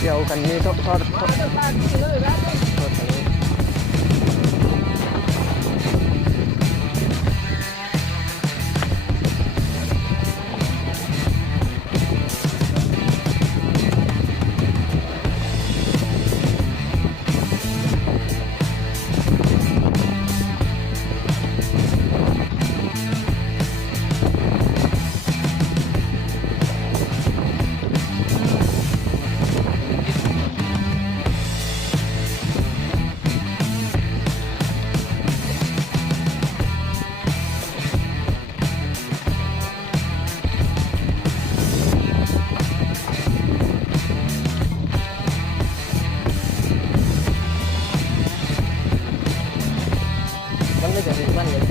เกี่ยวกันนี้ทอดมันไม่จะถึงมันเลย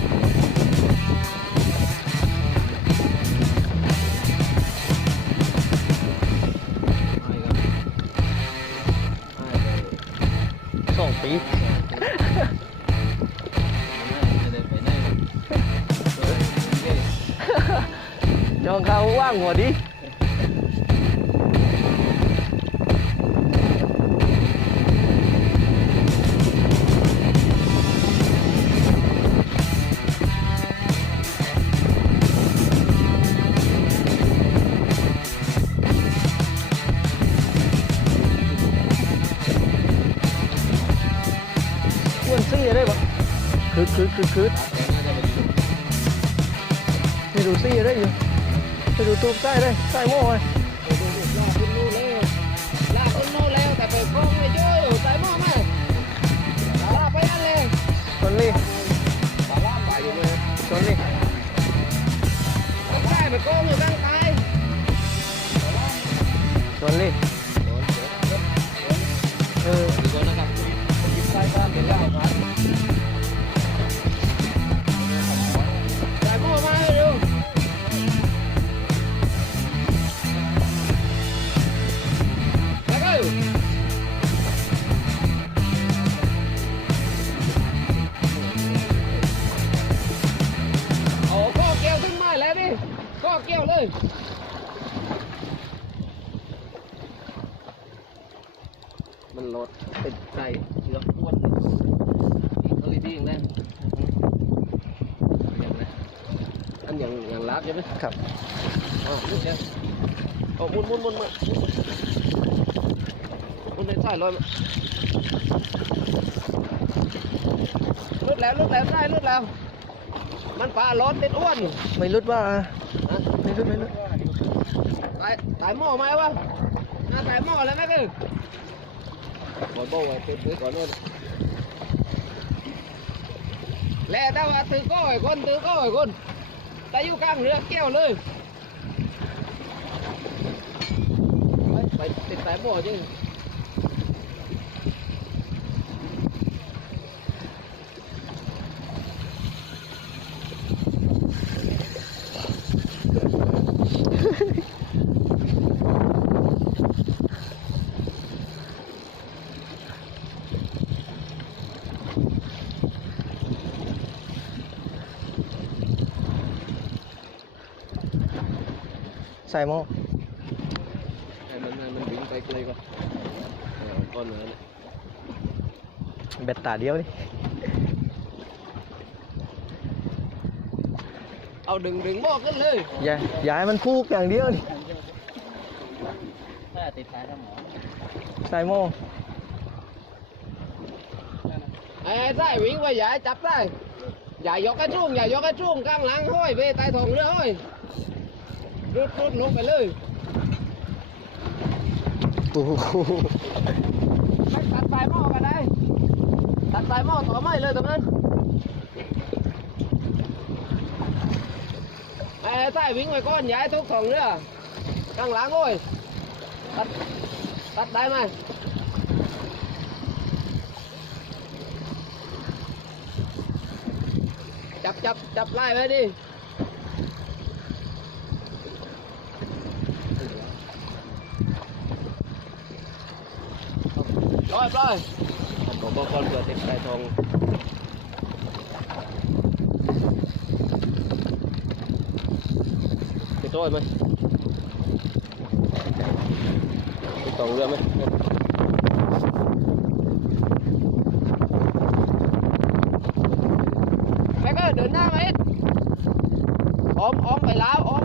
2 ปีจองเขาว่างหัวดิซี่ได้ปะคือไม่ดูซี่ได้อยู่ไปดูตูบใส่ได้ใส่โม่เลยลากขึ้นนู่นแล้วแต่ไปโค้งไม่เยอะใส่โม่ไหมลากไปนั่นเลยชนลี่ชนลี่ใช่ไปโค้งอยู่ตั้งใจชนลี่ดีกว่านะครับกินใส่บ้านเป็นยาวครับใส่โม่มาให้ดูแล้วก็เอาข้อเกี่ยวขึ้นมาแล้วดิข้อเกี่ยวเลยมันลดเป็นไก่เชือกอ้วนอีกเขาลีดีอย่างนั้นอย่างไรอันอย่างลาบใช่ไหมครับอ๋อมุดเนี่ยอ๋อมุดมามุดในใต้ลอยลุดแล้วใต้ลุดแล้วมันปลาร้อนติดอ้วนไม่ลุดว่าไม่ลุดตายหม้อไหมวะตายหม้อแล้วไหมคือก่อนโบ้ซื้อก่อนนู่นแล้วถ้าว่าถือก้อยคนแต่อยู่กลางเรือแก้วเลยไปติดสายหม้อจริงใส่หม้อมันวิ่งไปไกลกว่าก้อนเนื้อเนี่ยเบ็ดตาเดียวดิเอาดึงหม้อขึ้นเลยอย่าให้มันพูกอย่างเดียวดิถ้าติดสายสมองใส่หม้อใส่วิ่งไปอย่าจับได้อย่ายกกระชุ่มกลางหลังห้อยไปใต้ท้องเรือห้อยรุดลงไปเลยตัดสายหม้อกันได้ตัดสายหม้อต่อไม่เลยตรงนั้นใส่วิ่งไปก้อนย้ายทุกท้องเรือข้างหลังโอ้ยตัดได้ไหม จับไล่ไว้ดิปล่อยบอกก่อนเกิดเต็มใจทองไปโต้ไหมไปตองเรือไหมแม่ก็เดินหน้าไหมอ้อมไปแล้วออก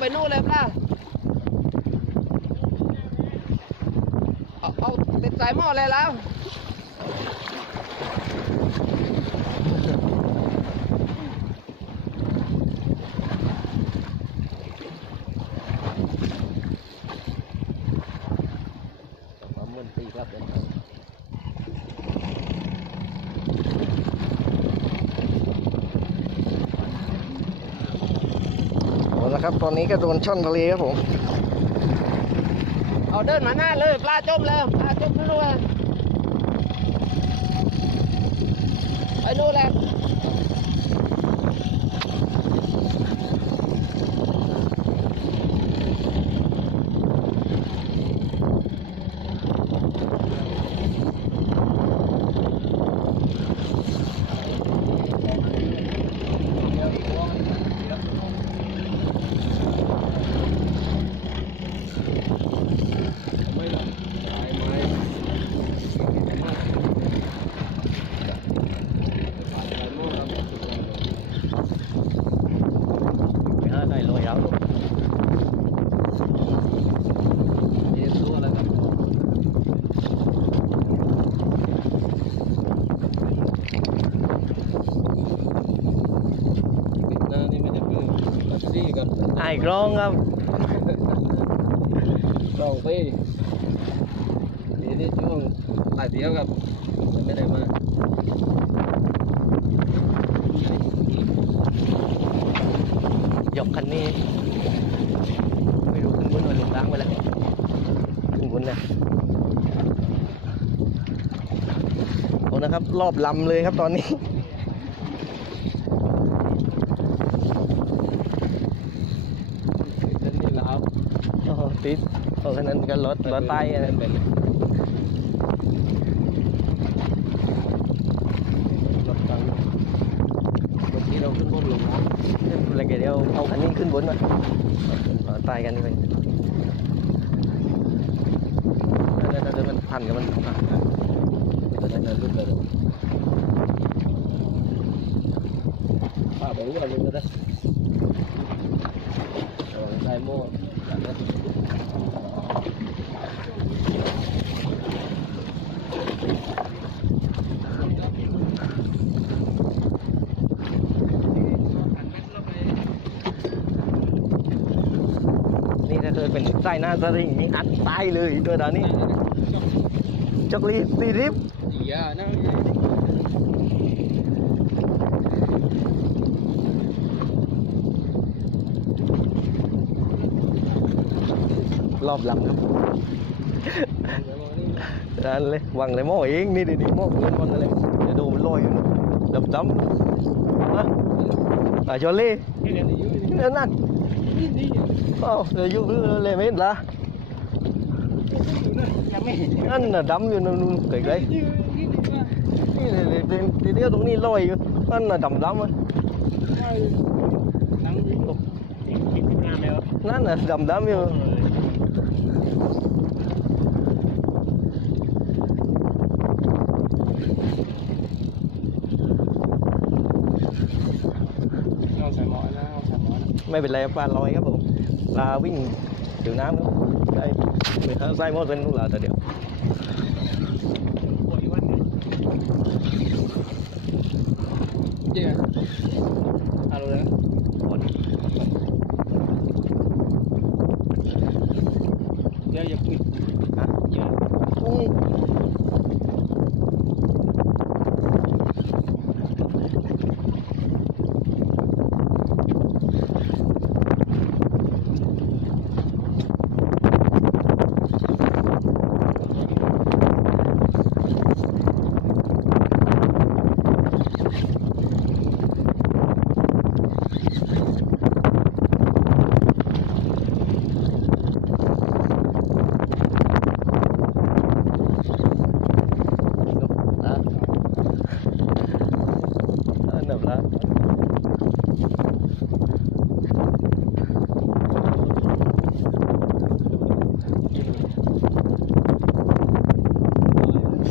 ไปนู่นแล้วป้าเอาติดสายหม้อเลยแล้วมันตีครับเดี๋ยวนะครับตอนนี้ก็โดนช่อนทะเลครับผมเอาเดินมาหน้าเลยปลาจมแล้วปลาจมขึ้นเลยไปนู่นแล้วไอ้กล้องครับ กล้องไปนี่ช่วงหลายเที่ยวครับจะไม่ได้มายกคันนี้ไม่รู้ขึ้นบนหรือลงล่างไปแล้วขึ้นบนเลยโอ้นะครับรอบลำเลยครับตอนนี้ติดเพราะฉะนั้นก็รถไต้อะไรเป็นรถตังรถที่เราขึ้นบนลงนะอะไรเดี๋ยวเอาคันนี้ขึ้นบนมาตายกันนี่ไปแล้วมันพันกับมันจะได้เงินรุ่นเลยป้าไปรู้อะไรก็ได้ใส่โม่นี่ถ้าเคยเป็นไส้หน้าสลิงนี่อัดตายเลยตัวเดี๋ยวนี้จกลีตีริบรอบลำครับนั่นเลยวังเลยหม้อเองนี่ดิหม้อเงินวันอะไรเดี๋ยวดูมันลอยอยู่ดับดำนะจอลี่นั่นอ๋อเดี๋ยวยุ่งเลยไม่เห็นละนั่นน่ะดำอยู่นู่นไกลๆนี่เดี๋ยวตรงนี้ลอยอยู่นั่นน่ะดำอ่ะนั่นน่ะดำอยู่ไม่เป็นไรปลาลอยครับผมปลาวิ่งอยู่น้ำครับได้ไม่เข้าไส้หมดเป็นลูกหลานแต่เดียวเจ๊อะไรนะเดี๋ยวอย่าคุย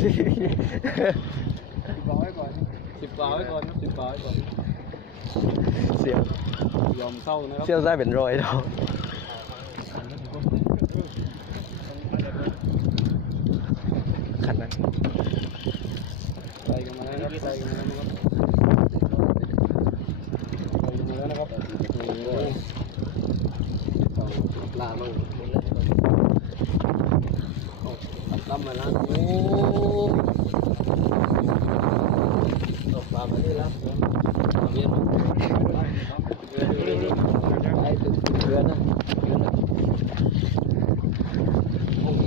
10 บาทไว้ก่อน 10 บาทไว้ก่อนครับ10 บาทไว้ก่อน เสียวย อมเข้านะครับ เสียวได้เป็นรอยแล้วขันนั้น ใส่กันมาแล้วครับใส่กันมาแล้วนะครับใส่กันมาแล้วนะครับ ปลามั่ง ลำมาแล้ว โอ้ตกปลามานี่แล้วเวียนไอ้ตึกเรือนนะเรือนนะโอ้ย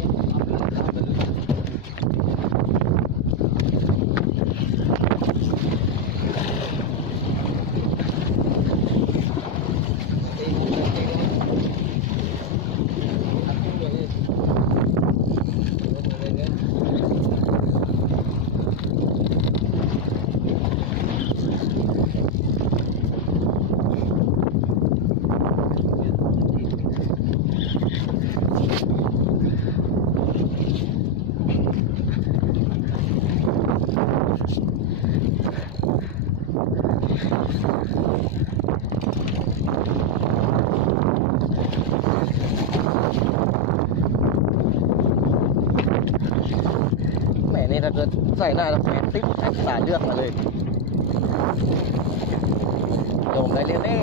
แหมนี่ถ้าเกิดใส่หน้าแล้วแหมติ๊กสายเลือกมาเลยโดมได้เรียนเน่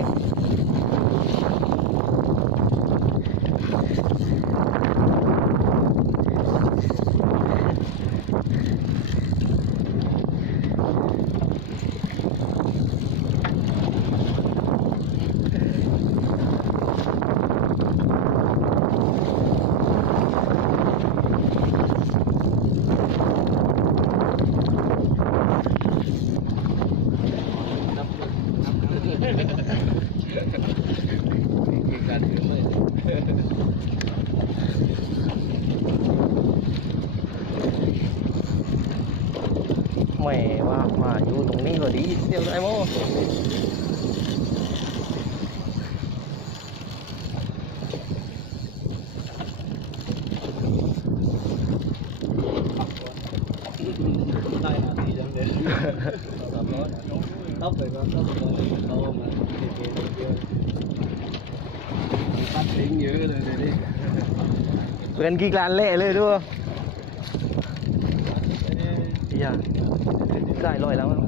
การถือไม่แหมว่ามาอยู่ตรงนี้ก็ดีเสียวได้โมได้นาทีจังเลย300 ไปก่อนไปก่อนเอามาเกย์ปัดทิ้งเยอะเลยนี่ เป็นกี่กลานเละเลยด้วยอย่าได้ลอยแล้วมั้ง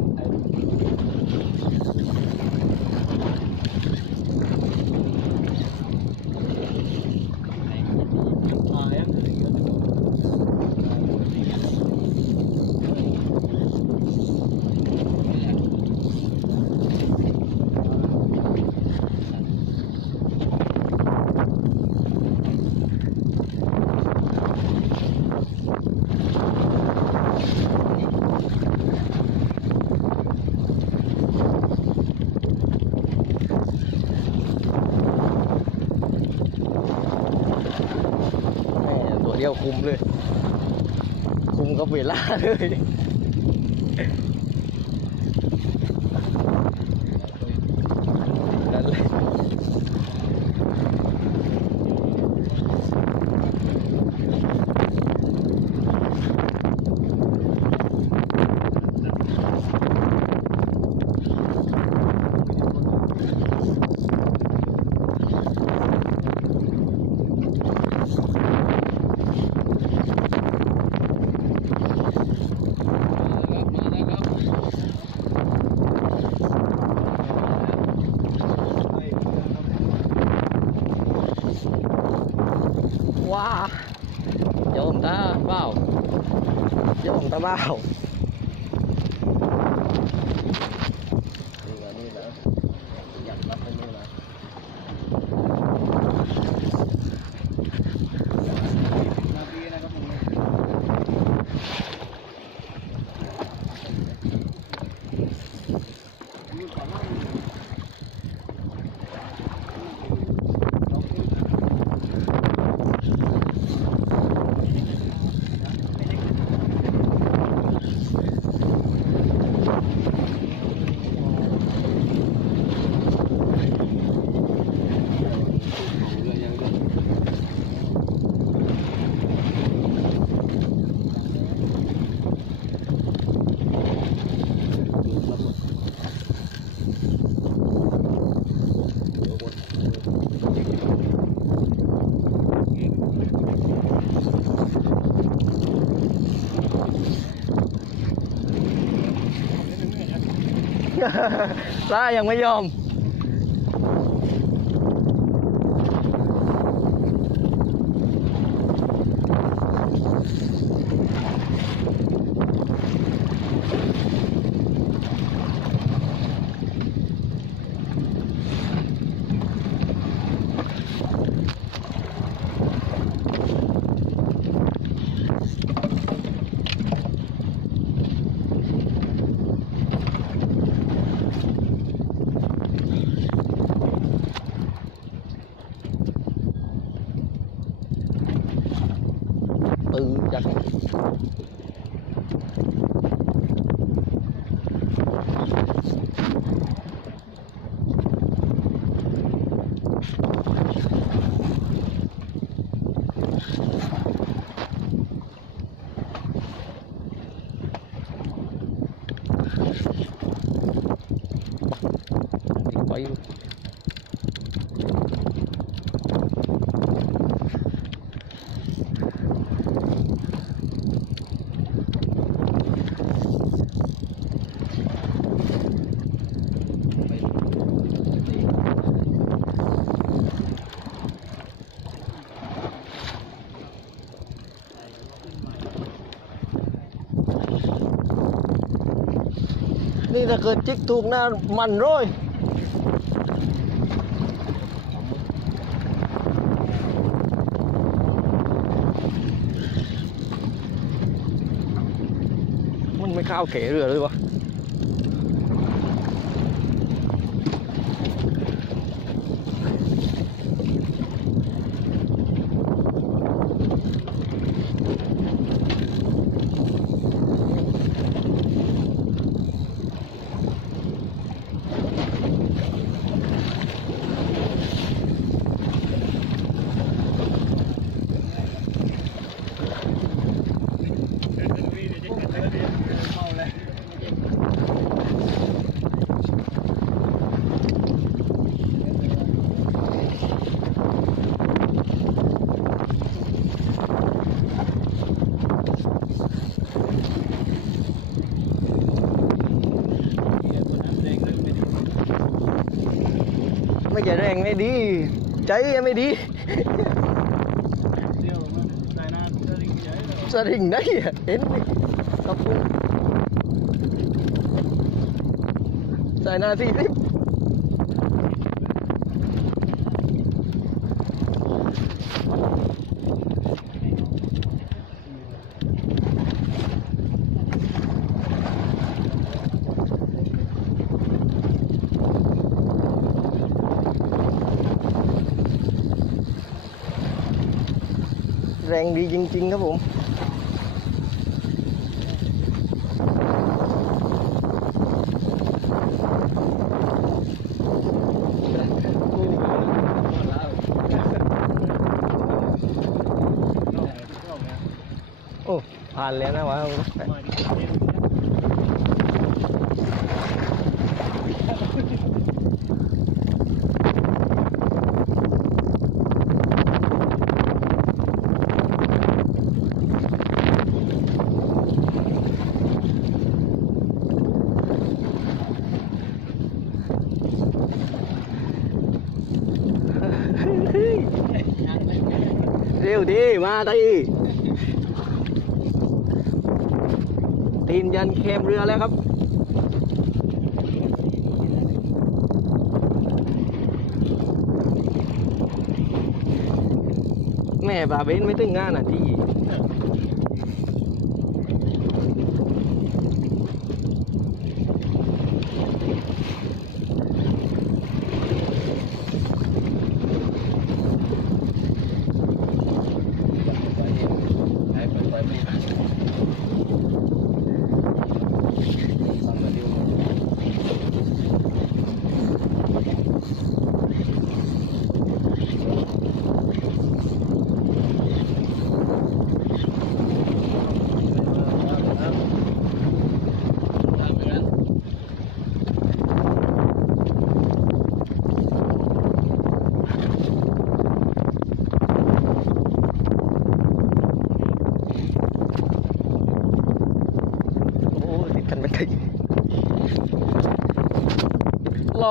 แม่ตัวเดียวคุมเลย คุมกับเวลาเลยนั่นเลยว้าโยมตาเบ้าโยมตาเบ้า นี่นะอยากรับไปนี่นะนาทีนะครับผม ส ปลายังไม่ยอมจักไปนี่ถ้าเกิดจิกถูกหน้ามันร้อยมันไม่เข้าวเขเรือเลยวะไม่จะแรงไม่ดีใจไม่ดีสริงได้เห็นไหมครับผมสายนา40แรงดีจริงๆครับผมโอ้ผ่านแล้วนะวะเร็วดีมาดีตีนยันเค็มเรือแล้วครับแม่บาเบนไม่ถึงงานอ่ะที่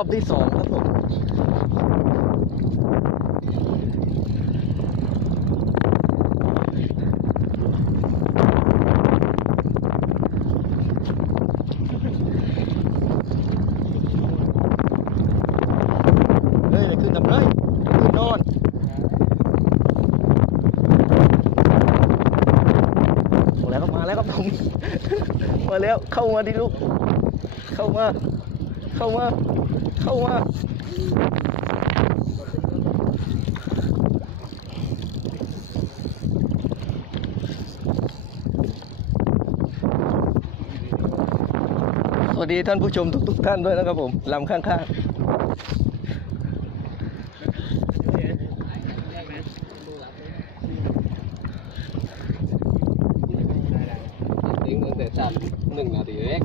อบที่2ครับผมเฮ้ยขึ้นทำไรขึ้นนอนแล้วก็มาแล้วครับผม มาแล้วเข้ามาดิลูกเข้ามาเข้ามาเข้ามาสวัสดีท่านผู้ชมทุกท่านด้วยนะครับผมลำข้างๆทิ้งตั้งแต่จัน1 นาทีเอง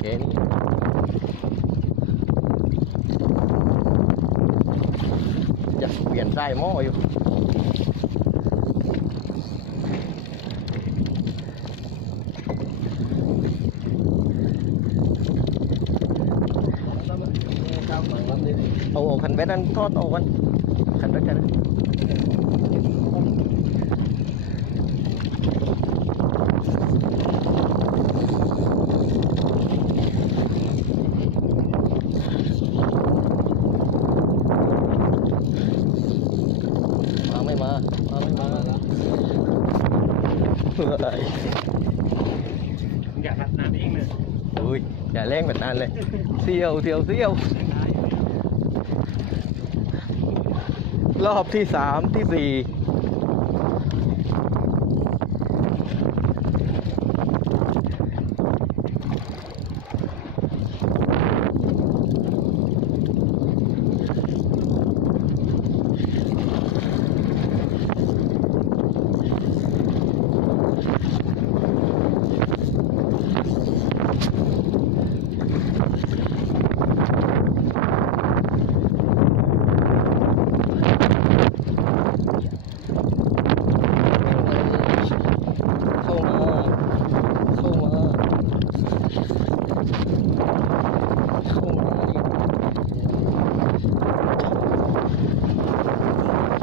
เก๋ๆนี่จะเปลี่ยนได้หม้ออยู่เอาคันเบ็ดนั้นทอดเอากันคันเบ็ดกันมาแล้ว อย่าทัดน้ำเองเลย อุ้ยอย่าแรงแบบนั้นเลยเสียวรอบที่3ที่4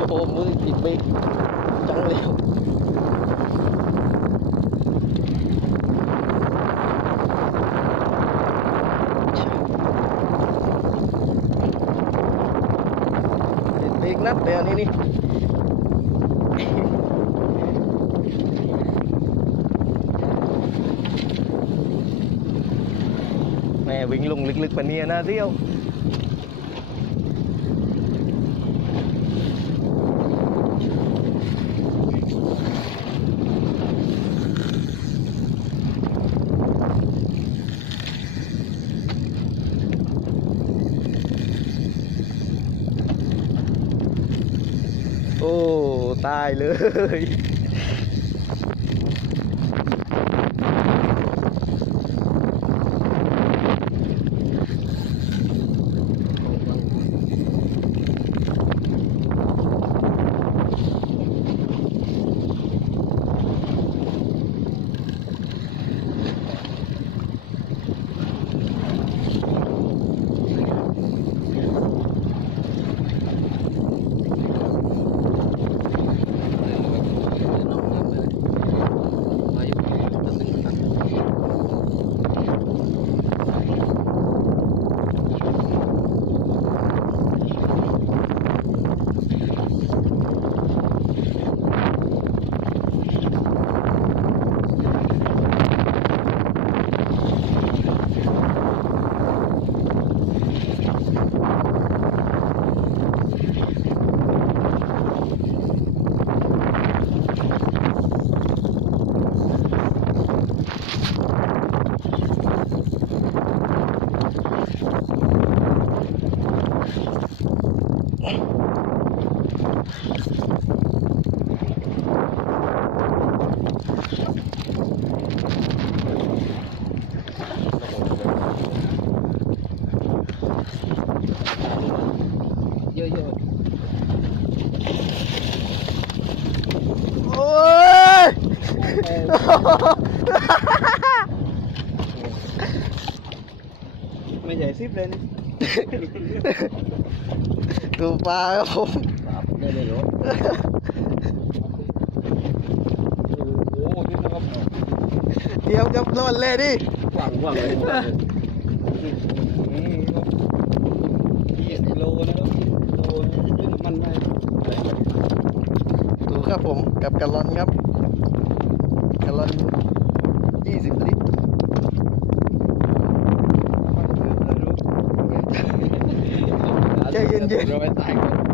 โอ้มือติดเบรกจังเร็วติดเบรกนัดเดียวนี่แม่วิ่งลงลึกๆปะเนี่ยนะเดียวโอ้ตายเลย ไม่ใหญ่ซิบเลยนี่ ดูปลาครับผม ได้เลยเหรอ โอ้โหนี่นะครับ เดี๋ยวจะรอดเลยดิ ว่างเลย นี่ครับ20 โลนะครับโลขึ้นมันไม่ ดูครับผมกับกะลอนครับกะลอน20 ลิตร ใจเย็นๆ เราไปตายกัน